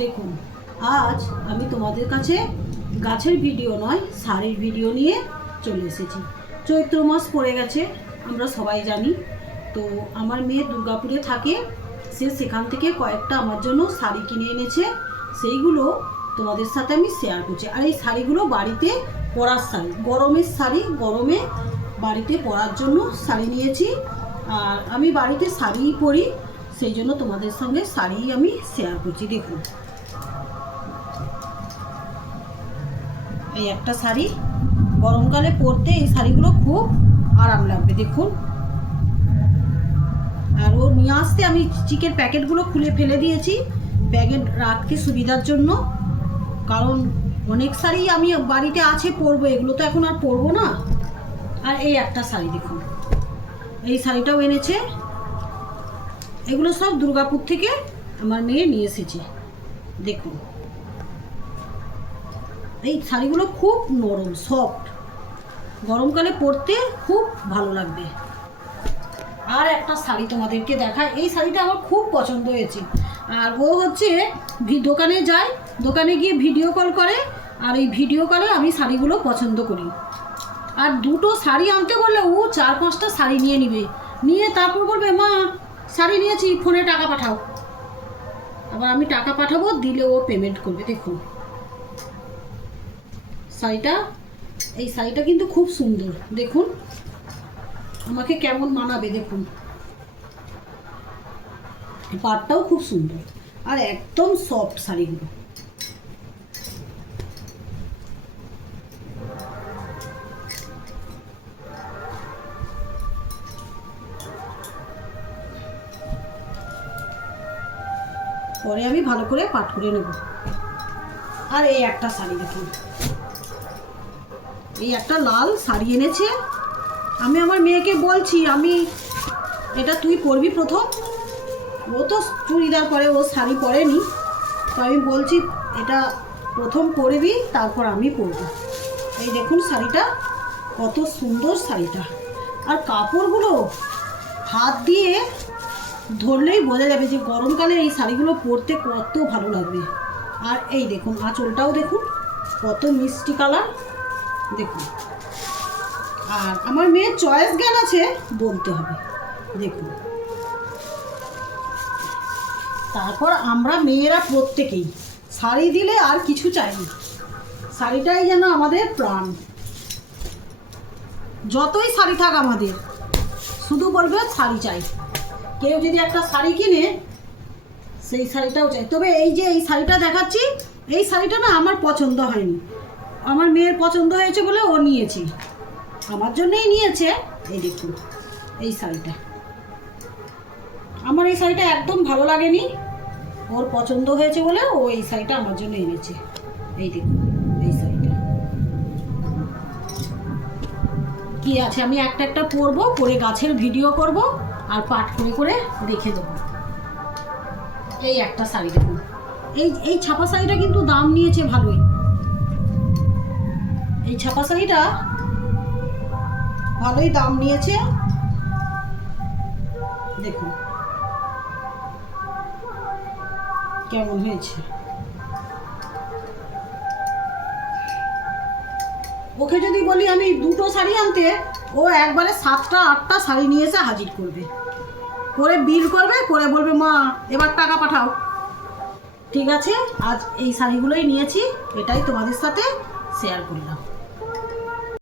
দেখুন, আজ আমি তোমাদের কাছে গাছের ভিডিও নয়, শাড়ির ভিডিও নিয়ে চলে এসেছি। চৈত্র মাস পড়ে গেছে, আমরা সবাই জানি। তো আমার মেয়ে দুর্গাপুরে থাকে, সে সেখান থেকে কয়েকটা আমার জন্য শাড়ি কিনে এনেছে। সেইগুলো তোমাদের সাথে আমি শেয়ার করছি। আর এই শাড়িগুলো বাড়িতে পরার শাড়ি, গরমের শাড়ি, গরমে বাড়িতে পরার জন্য শাড়ি নিয়েছি। আর আমি বাড়িতে শাড়িই পরি, সেই জন্য তোমাদের সঙ্গে শাড়ি আমি শেয়ার করছি। দেখুন, এই একটা শাড়ি, গরমকালে পরতে এই শাড়িগুলো খুব আরাম লাগবে। দেখুন, আর ও নিয়ে আসতে আমি চিকের প্যাকেটগুলো খুলে ফেলে দিয়েছি ব্যাগে রাখতে সুবিধার জন্য, কারণ অনেক শাড়ি আমি বাড়িতে আছে পরবো, এগুলো তো এখন আর পরবো না। আর এই একটা শাড়ি দেখুন, এই শাড়িটাও এনেছে। এগুলো সব দুর্গাপুর থেকে আমার মেয়ে নিয়ে এসেছে। দেখুন, এই শাড়িগুলো খুব নরম, সফট, গরমকালে পরতে খুব ভালো লাগবে। আর একটা শাড়ি তোমাদেরকে দেখায়, এই শাড়িটা আমার খুব পছন্দ হয়েছে। আর ও হচ্ছে দোকানে যায়, দোকানে গিয়ে ভিডিও কল করে, আর এই ভিডিও কলে আমি শাড়িগুলো পছন্দ করি। আর দুটো শাড়ি আনতে বললে ও 4-5টা শাড়ি নিয়ে নিবে, নিয়ে তারপর বলবে মা শাড়ি নিয়েছি, ফোনে টাকা পাঠাও। আবার আমি টাকা পাঠাবো, দিলে ও পেমেন্ট করবে। দেখুন শাড়িটা, এই শাড়িটা কিন্তু খুব সুন্দর। দেখুন আমাকে কেমন মানাবে, দেখুন পাটটাও খুব সুন্দর আর একদম সফট শাড়িগুলো। পরে আমি ভালো করে পাট করে নেব। আর এই একটা শাড়ি দেখুন, এই একটা লাল শাড়ি এনেছে। আমি আমার মেয়েকে বলছি, আমি এটা তুই পরবি প্রথম। ও তো চুড়িদার পরে, ও শাড়ি পরেনি, তো আমি বলছি এটা প্রথম পরবি, তারপর আমি পরবো। এই দেখুন শাড়িটা কত সুন্দর শাড়িটা, আর কাপড়গুলো হাত দিয়ে ধরলেই বোঝা যাবে যে গরমকালে এই শাড়িগুলো পরতে কত ভালো লাগবে। আর এই দেখুন আঁচলটাও দেখুন কত মিষ্টি কালার, দেখুন। আর আমার মেয়ের চয়েস জ্ঞান আছে বলতে হবে। দেখুন, তারপর আমরা মেয়েরা প্রত্যেকেই শাড়ি দিলে আর কিছু চাই না, শাড়িটাই যেন আমাদের প্রাণ। যতই শাড়ি থাক আমাদের, শুধু বলবে শাড়ি চাই। কেউ যদি একটা শাড়ি কিনে, সেই শাড়িটাও চাই। তবে এই যে এই শাড়িটা দেখাচ্ছি, এই শাড়িটা না আমার পছন্দ হয়নি, আমার মেয়ের পছন্দ হয়েছে বলে ও নিয়েছে, আমার জন্যই নিয়েছে। এই দেখুন এই শাড়িটা, আমার এই শাড়িটা একদম ভালো লাগেনি, ওর পছন্দ হয়েছে বলে ও এই শাড়িটা আমার জন্য এনেছে। এই দেখুন এই শাড়িটা কি আছে, আমি একটা একটা পরবো, পরে গাছের ভিডিও করব আর পাট করে করে রেখে দেবো। এই একটা শাড়ি দেখুন, এই ছাপা শাড়িটা কিন্তু দাম নিয়েছে ভালোই। এই ছাপা শাড়িটা ভালোই দাম নিয়েছে। দেখুন কেমন হয়েছে। ওকে যদি বলি আমি দুটো শাড়ি আনতে, ও একবারে 7টা-8টা শাড়ি নিয়ে এসে হাজির করবে, করে বিল করবে, করে বলবে মা এবার টাকা পাঠাও। ঠিক আছে, আজ এই শাড়িগুলোই নিয়েছি, এটাই তোমাদের সাথে শেয়ার করলাম।